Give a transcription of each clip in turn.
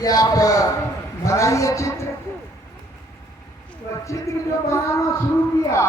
कि आप बनाइए चित्र। तो चित्र जो बनाना शुरू किया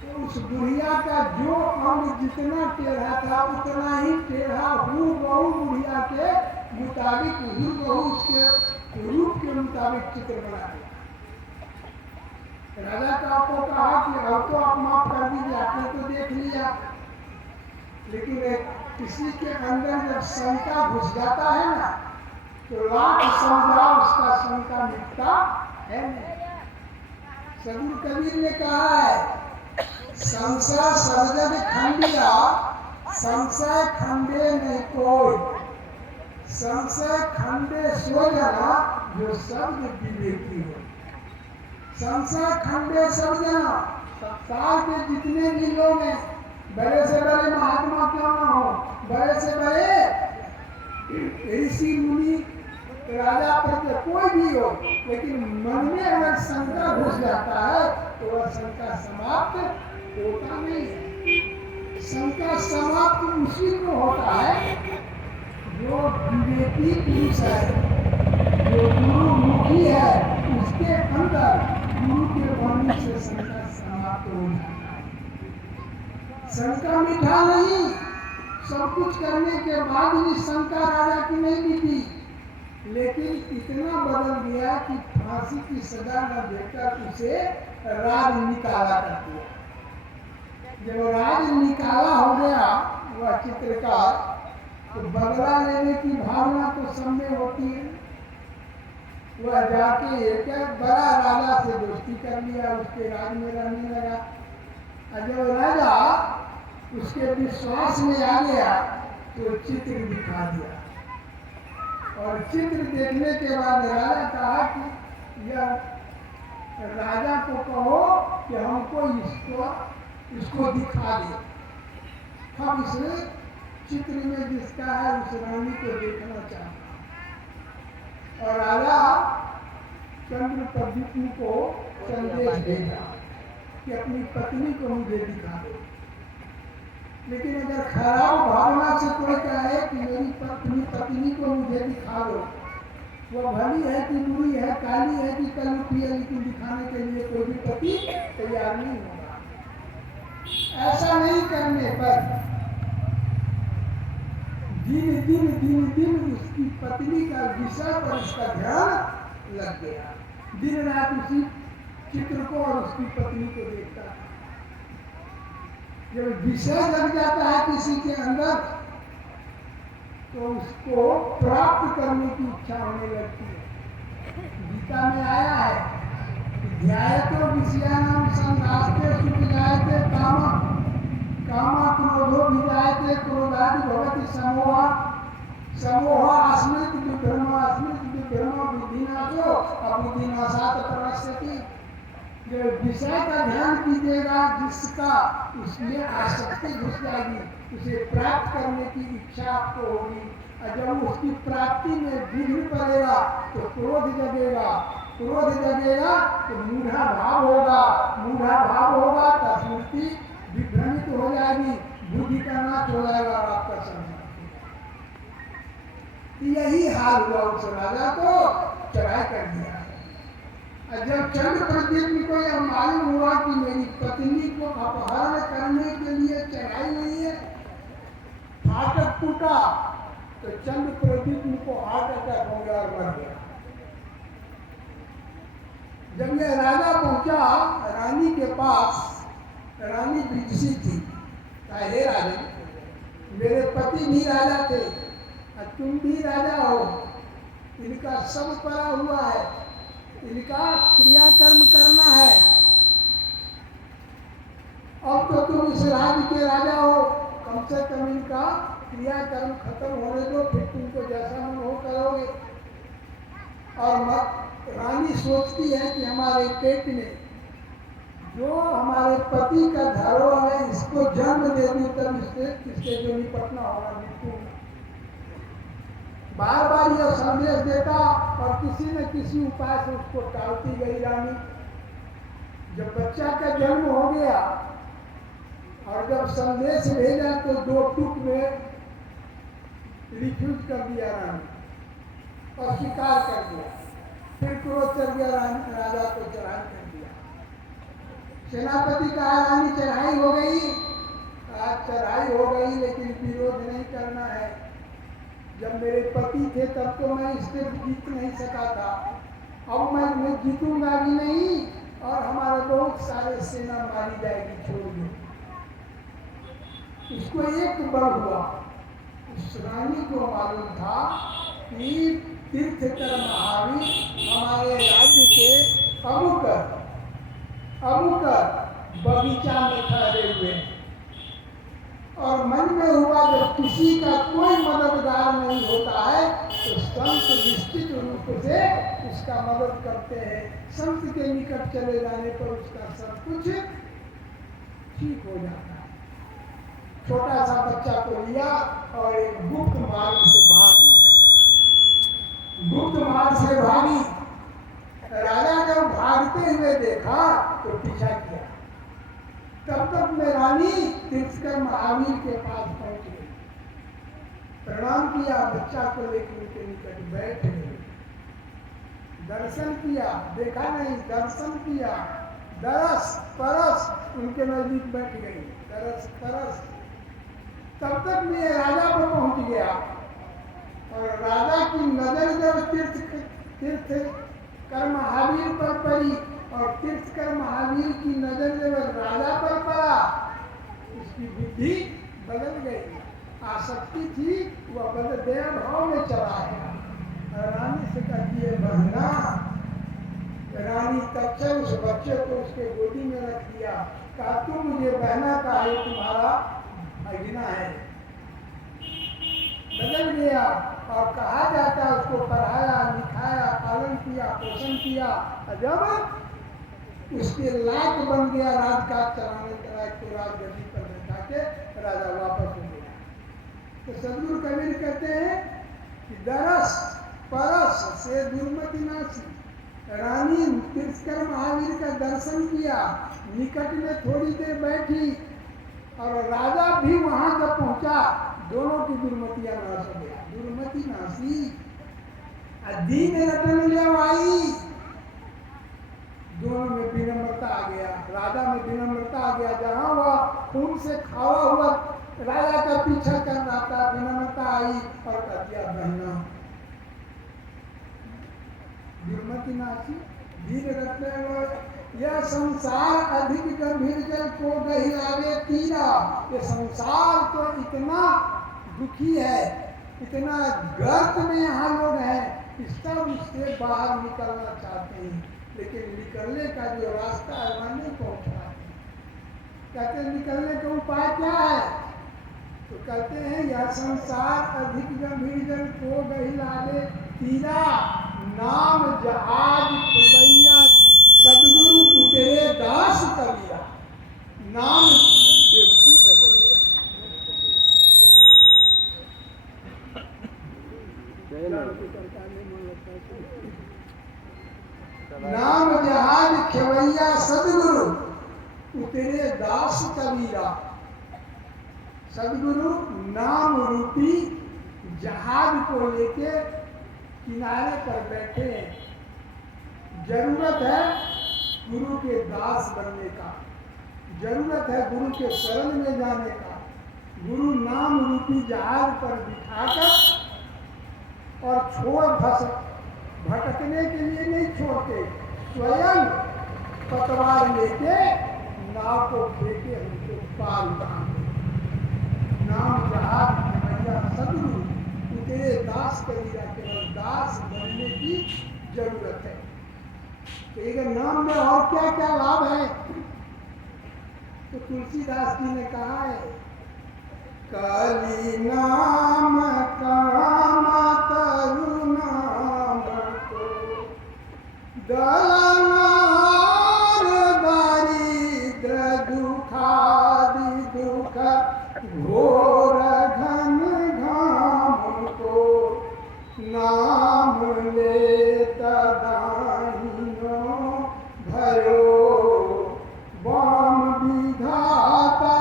तो उस बुढ़िया का जो अंग जितना टेढ़ा था उतना ही टेढ़ा हूबहू बुढ़िया के मुताबिक हूबहू उसके रूप के मुताबिक चित्र बना दिया। राजा का आपको कहा कि अब तो आप माफ कर दीजिए, आपने तो देख लिया, लेकिन किसी के अंदर जब शंका घुस जाता है ना तो लाख समझा उसका शंका मिटता है नहीं। सदगुरु कबीर ने कहा है, संशय सर्जन खंडिया संशय खंडे नहीं कोई, संशय खंडे सो जना जो शब्द विवेकी हो। संशय खंडे सब जना, संसार के जितने भी लोग हैं, बड़े से बड़े महात्मा क्यों ना हो, बड़े से बड़े ऋषि मुनि राजा पर कोई भी हो, लेकिन मन में अगर शंका घुस जाता है तो वह शंका समाप्त होता नहीं है। शंका समाप्त उसी को होता है जो विवेकी पुरुष है, जो गुरुमुखी है, उसके अंदर गुरु के वाणी से शंका समाप्त हो जाता है। शंका मिटा नहीं, सब कुछ करने के बाद भी शंका राजा की नहीं मिटी, लेकिन इतना बदल गया कि फांसी की सजा न देकर उसे राज निकाला कर दिया। जब राज निकाला हो गया वह चित्रकार, तो बदला लेने की भावना तो सब में होती है। वह जाके एक बड़ा राजा से दोस्ती कर लिया, उसके राज में रहने लगा। और जब राजा उसके विश्वास में आ गया तो चित्र दिखा दिया, और चित्र देखने के बाद राजा कहा कि यह राजा को कहो कि हमको इसको दिखा दे। हम इस चित्र में जिसका है उस रानी को देखना चाहता। और राजा चंद्रप्रदीप को संदेश भेजा कि अपनी पत्नी को मुझे दिखा दो। लेकिन अगर खराब भावना से कोई कहे कि मेरी पत्नी को मुझे दिखा दो, वो भली है कि बुरी है, काली है कि कलुठी है, लेकिन दिखाने के लिए कोई भी पति तैयार नहीं होगा। ऐसा नहीं करने पर दिन उसकी पत्नी का विषय पर उसका ध्यान लग गया। दिन रात उसी चित्र को और उसकी पत्नी को देखता था। जब विषय लग जाता है किसी के अंदर तो उसको प्राप्त करने की इच्छा होने लगती है। गीता में आया है, ध्यायतो विषयानां संघास्ते सुखजायते कामा, कामा क्रोधो विजायते क्रोधादि भवति समोहा, समोहा अस्मृत विभ्रमा, अस्मृत विभ्रमा बुद्धिनाशो अबुद्धिनाशात् प्रणश्यति। जो विषय का ध्यान कीजिएगा, जिसका उसमें आसक्ति घुस जाएगी, उसे प्राप्त करने की इच्छा आपको होगी। और जब उसकी प्राप्ति में विघ्न पड़ेगा तो क्रोध जगेगा, क्रोध जगेगा तो मूढ़ा भाव होगा, मूढ़ा भाव होगा तो स्मृति विभ्रमित हो जाएगी, बुद्धि का नाश हो जाएगा और आपका संसार। यही हाल हुआ उस राजा को, चढ़ाई कर दिया। जब चंद्रप्रदीप को यह मालूम हुआ कि मेरी पत्नी को अपहरण करने के लिए चढ़ाई हुई है, फाटक टूटा, तो चंद्रप्रदीप को हार्ट अटैक हो गया और मर गया। जब यह राजा पहुंचा रानी के पास, रानी विकसी थी, हे राजा, मेरे पति भी राजा थे और तुम भी राजा हो, इनका सब पड़ा हुआ है, इनका क्रियाकर्म करना है। अब तो तुम इस राज्य के राजा हो, कम से कम इनका क्रियाकर्म खत्म होने दो, फिर तुमको जैसा मन हो करोगे। और रानी सोचती है कि हमारे पेट में जो हमारे पति का धरोहर है, इसको जन्म दे दूं तब इससे जो निपटना होगा मृत्यु। बार बार यह संदेश देता और किसी न किसी उपाय से उसको टालती गई रानी। जब बच्चा का जन्म हो गया और जब संदेश भेजा तो 2 टूक में रिफ्यूज कर दिया रानी। दिया, राजा को चढ़ाई कर दिया। सेनापति कहा रानी चढ़ाई हो गई, आज चढ़ाई हो गई लेकिन विरोध नहीं करना है। जब मेरे पति थे तब तो मैं इससे जीत नहीं सका था, अब मैं जीतूंगा भी नहीं और हमारे बहुत सारे सेना मारी जाएगी, छोड़ दो। उसको एक बल हुआ, उस रानी को मालूम था कि तीर्थकर महावीर हमारे राज्य के अमुकर बगीचा में ठहरे हुए, और मन में हुआ जब किसी का कोई मददगार नहीं होता है तो संत निश्चित रूप से उसका मदद करते हैं। संत के निकट चले जाने पर उसका सब कुछ ठीक हो जाता है। छोटा सा बच्चा को लिया और एक गुप्त मार्ग से भागी, गुप्त मार्ग से भागी। राजा जब भागते हुए देखा तो पीछा किया। तब तक में रानी तीर्थकर महावीर के पास पहुंच गई, प्रणाम किया, बच्चा को लेकर उनके निकट बैठ गई, दर्शन किया, देखा नहीं दर्शन किया, दरस परस उनके नजदीक बैठ गई, दरस परस। तब तक में राजा पर पहुंच गया और राजा की नजर जब तीर्थकर महावीर पर पड़ी और तीर्थकर महावीर की नजर जब राजा पर पड़ा, उसकी बुद्धि बदल गई। आसक्ति थी वह बदल दया भाव में चला गया। रानी से कहती है बहना, रानी तत्क्षण उस बच्चे को उसके गोदी में रख दिया, कहा तुम मुझे बहना का है, तुम्हारा अगिना है। बदल गया और कहा जाता उसको पढ़ाया लिखाया पालन किया पोषण किया, जब उसके लायक बन गया राजकाज चलाने के लायक तो राजगद्दी पर बैठा के राजा वापस हो गया। तो सदगुरु कबीर कहते हैं कि दरस परस से दुर्मति नासी। रानी तीर्थकर महावीर का दर्शन किया, निकट में थोड़ी देर बैठी और राजा भी वहां जब पहुंचा, दोनों की दुर्मतियां नाश हो गया। दुर्मति नासी दीन रतन लेवाई, दोनों में विनम्रता आ गया, राजा में विनम्रता आ गया। जहां वह खून से खावा हुआ राजा का पीछा कर रहा था, विनम्रता आई और कह दिया बहना। दुर्मति नासी वीर रत्न। यह संसार अधिक गंभीर जल को गहिरावे तीरा। ये संसार तो इतना दुखी है, इतना गर्त में यहाँ लोग हैं, सब उससे बाहर निकलना चाहते हैं, लेकिन निकलने का जो रास्ता है वह नहीं पहुँच रहा है। कहते निकलने का उपाय क्या है? तो कहते हैं यह संसार अधिक गंभीर जल को गहिरावे तीरा, नाम जहाज खुबैया सदगुरु उतरे दास कबीरा। नाम नाम जहाज खेवैया सदगुरु उतरे दास कबीरा। सदगुरु नाम रूपी जहाज को लेके किनारे पर बैठे। जरूरत है गुरु के दास बनने का, जरूरत है गुरु के शरण में जाने का। गुरु नाम रूपी जहाज पर बिठाकर और भटकने के लिए नहीं छोड़ते, स्वयं पतवार लेके नाव को फेंके हमको पार उतारते। नाम जहाज भैया सदगुरु उतरे दास कबीरा। केवल दास बनने की जरूरत है। तो एक नाम में और क्या क्या लाभ है? तो तुलसीदास जी ने कहा है, कली नाम काम तरु नाम को दलनार दारिद्र दुखादि दुख घोर घन घाम को नाम लेत दाहिनो भयो वाम विधाता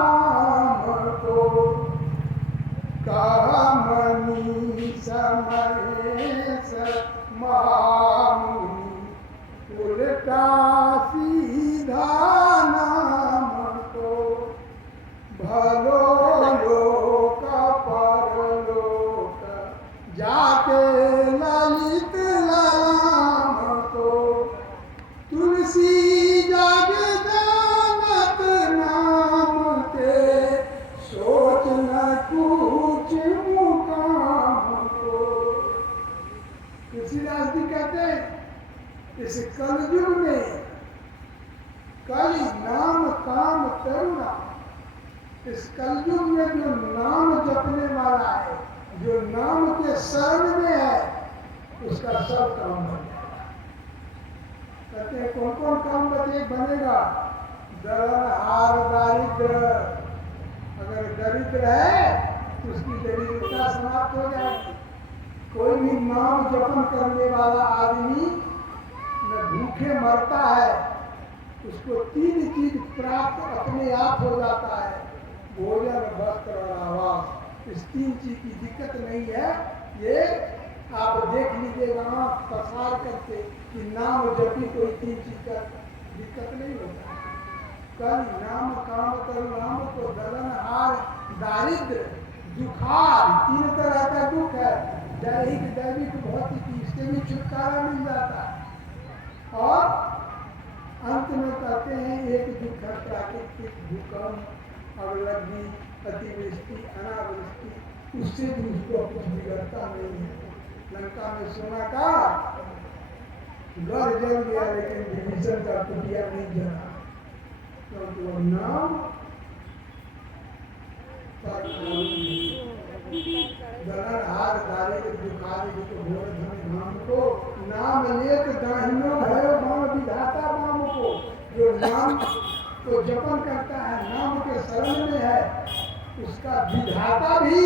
वाम को कहमनी समरेश महामुनि उल्टा सीधा नाम को भलो लोक परलोक जाके ललित लाम को तुलसी जग जानत नाम के सोच न कुछ मुकाम को। तुलसीदास जी कहते हैं इस कलयुग में कलि नाम काम करुणा, इस कलयुग में जो नाम जपने वाला है, जो नाम के शरण में है, उसका सब काम बन जाएगा। कहते हैं कौन कौन काम बनेगा? दलन हार दारिद्र, अगर दरिद्र है तो उसकी दरिद्रता समाप्त हो जाएगी। कोई भी नाम जपन करने वाला आदमी न भूखे मरता है, उसको 3 चीज प्राप्त अपने आप हो जाता है, भोजन वस्त्र और आवास। इस 3 चीज की दिक्कत नहीं है। ये आप देख लीजिएगा आँख पसार करके कि नाम जपी कोई 3 चीज का दिक्कत नहीं होता। कल नाम काम कर नाम को दलन हार दारिद्र दुखार, 3 तरह का दुख है, दैहिक दैविक भौतिक, इससे भी छुटकारा मिल जाता है। और अंत में कहते हैं एक दुख है प्राकृतिक भूकंप, अवलग्नि, अतिवृष्टि, अनावृष्टि, उससे भी उसको कुछ बिगड़ता नहीं है। लंका में सोना का घर जल गया लेकिन विभीषण का कुटिया नहीं जला, क्योंकि वो नाम दलन हार दारिद्र दुखादि घोर धन धाम को नाम लेत दाहिनो भयो बाम विधाता बाम को। जो नाम को जपन करता है, नाम के शरण में है, उसका विधाता भी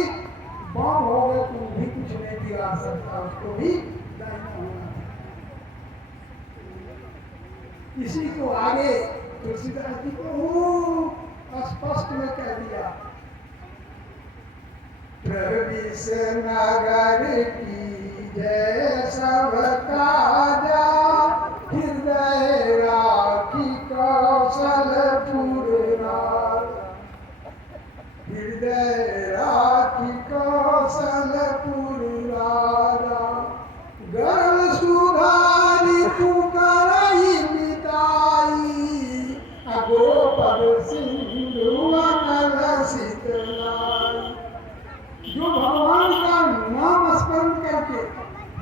बाम हो गए तो भी कुछ नहीं बिगाड़ सकता, उसको भी दाहिना होना है। इसी को आगे तुलसीदास जी को स्पष्ट में कह दिया, प्रविश नगर की जय सब काजा, हृदय राखी कौशलपुर राजा, हृदय राखी कौशलपुर राजा, गर्व सुधारी पुकारई मिताई, गोपद सिंधु कलसित लाई। जो भगवान का नाम स्मरण करके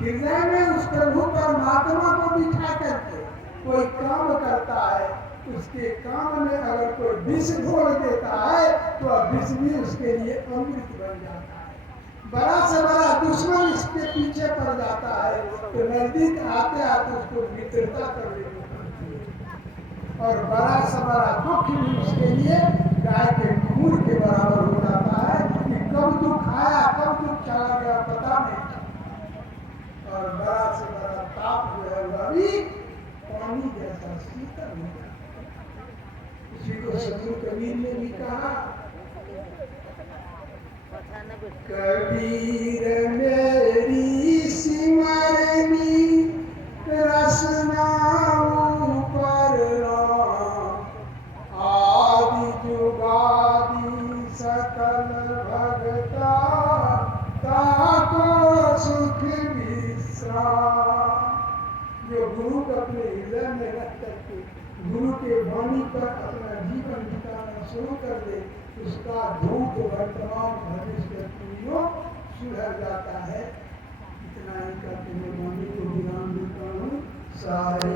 हृदय में उस प्रभु परमात्मा को बिठा करके कोई काम करता है, उसके काम में अगर कोई विष घोल देता है तो विष भी उसके लिए अमृत बन जाता है। बड़ा से बड़ा दुश्मन इसके पीछे पड़ जाता है तो नजदीक आते आते उसको मित्रता कर लेनी पड़ती है, और बड़ा से बड़ा दुख भी उसके लिए गाय के खून के बराबर हो जाता है कि कब दुख आया कब दुख चला गया पता नहीं। और बड़ा से बड़ा ताप जो है वह भी पानी जैसा शीतल हो जाता है। इसी को सदगुरु कबीर ने भी कहा, कबीर मेरी सिमरनी रसना ऊपर राम, आदि जुगादि सकल भगता ताको सुख विश्राम। जो गुरु को अपने हृदय में रख करके गुरु के वाणी पर अपना जीवन बिताना शुरू कर दे, उसका धूप वर्तमान भविष्य तीनों सुधर जाता है। इतना ही करके मैं वाणी को विराम देता हूँ। सारे